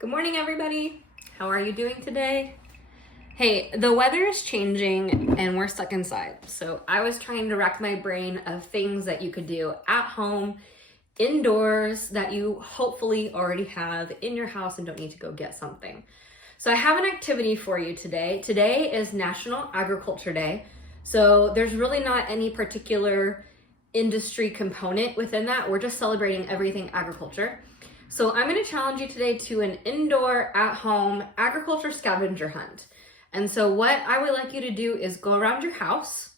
Good morning, everybody. How are you doing today? Hey, the weather is changing and we're stuck inside. So I was trying to rack my brain of things that you could do at home, indoors, that you hopefully already have in your house and don't need to go get something. So I have an activity for you today. Today is National Agriculture Day. So there's really not any particular industry component within that. We're just celebrating everything agriculture. So I'm going to challenge you today to an indoor, at-home agriculture scavenger hunt. And so what I would like you to do is go around your house.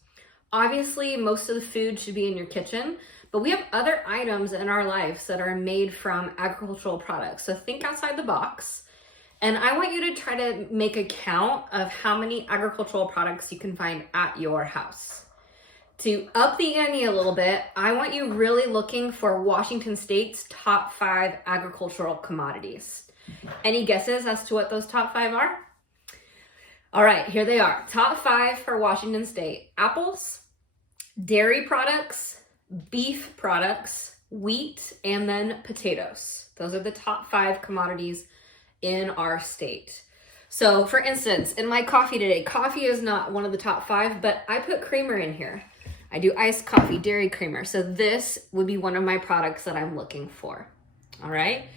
Obviously, most of the food should be in your kitchen, but we have other items in our lives that are made from agricultural products. So think outside the box. And I want you to try to make a count of how many agricultural products you can find at your house. To up the ante a little bit, I want you really looking for Washington State's top 5 agricultural commodities. Any guesses as to what those top 5 are? All right, here they are. Top 5 for Washington State: apples, dairy products, beef products, wheat, and then potatoes. Those are the top 5 commodities in our state. So for instance, in my coffee today, coffee is not one of the top 5, but I put creamer in here. I do iced coffee, dairy creamer. So this would be one of my products that I'm looking for. All right.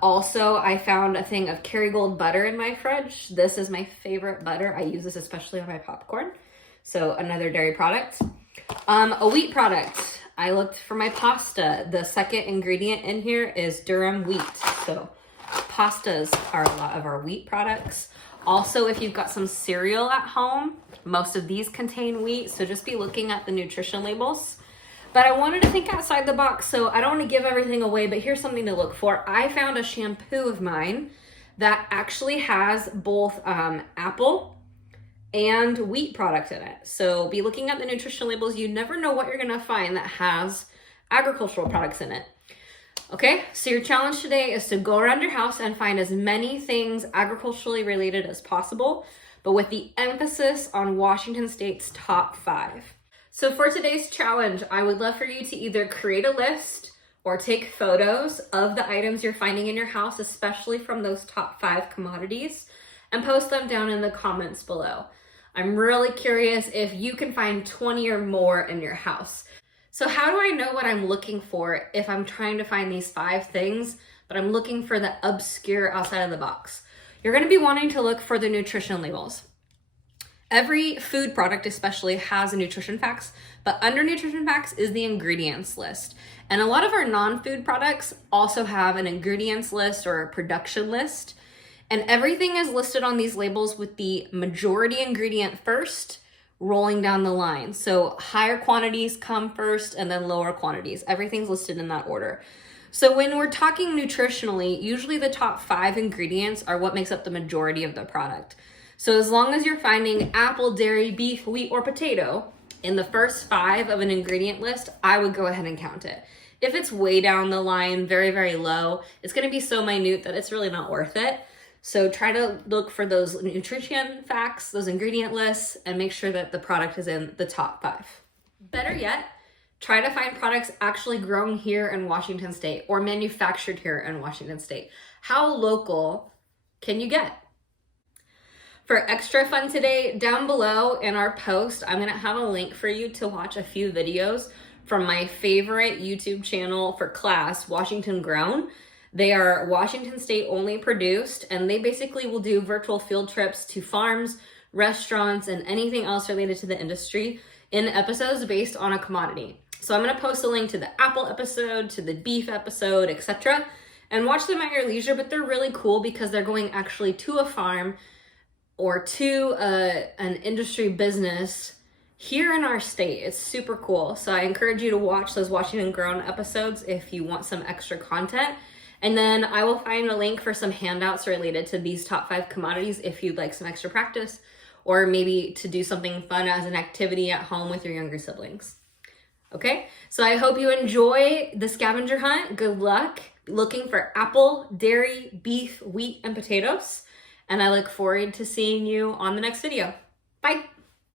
Also, I found a thing of Kerrygold butter in my fridge. This is my favorite butter. I use this especially on my popcorn. So another dairy product. A wheat product. I looked for my pasta. The second ingredient in here is durum wheat. So pastas are a lot of our wheat products. Also, if you've got some cereal at home, most of these contain wheat, so just be looking at the nutrition labels. But I wanted to think outside the box, so I don't want to give everything away, but here's something to look for. I found a shampoo of mine that actually has both apple and wheat product in it. So be looking at the nutrition labels. You never know what you're going to find that has agricultural products in it. Okay, so your challenge today is to go around your house and find as many things agriculturally related as possible, but with the emphasis on Washington State's top 5. So for today's challenge, I would love for you to either create a list or take photos of the items you're finding in your house, especially from those top 5 commodities, and post them down in the comments below. I'm really curious if you can find 20 or more in your house. So how do I know what I'm looking for if I'm trying to find these 5 things, but I'm looking for the obscure outside of the box? You're going to be wanting to look for the nutrition labels. Every food product especially has a nutrition facts, but under nutrition facts is the ingredients list. And a lot of our non-food products also have an ingredients list or a production list. And everything is listed on these labels with the majority ingredient first, rolling down the line. So higher quantities come first and then lower quantities. Everything's listed in that order. So when we're talking nutritionally, usually the top 5 ingredients are what makes up the majority of the product. So as long as you're finding apple, dairy, beef, wheat, or potato in the first 5 of an ingredient list, I would go ahead and count it. If it's way down the line, very, very low, it's gonna be so minute that it's really not worth it. So try to look for those nutrition facts, those ingredient lists, and make sure that the product is in the top 5. Better yet, try to find products actually grown here in Washington State or manufactured here in Washington State. How local can you get? For extra fun today, down below in our post, I'm gonna have a link for you to watch a few videos from my favorite YouTube channel for class, Washington Grown. They are Washington State only produced, and they basically will do virtual field trips to farms, restaurants, and anything else related to the industry in episodes based on a commodity. So I'm going to post a link to the apple episode, to the beef episode, etc. and watch them at your leisure, but they're really cool because they're going actually to a farm or to an industry business here in our state. It's super cool. So I encourage you to watch those Washington Grown episodes if you want some extra content. And then I will find a link for some handouts related to these top 5 commodities if you'd like some extra practice, or maybe to do something fun as an activity at home with your younger siblings. Okay, so I hope you enjoy the scavenger hunt. Good luck looking for apple, dairy, beef, wheat, and potatoes. And I look forward to seeing you on the next video. Bye.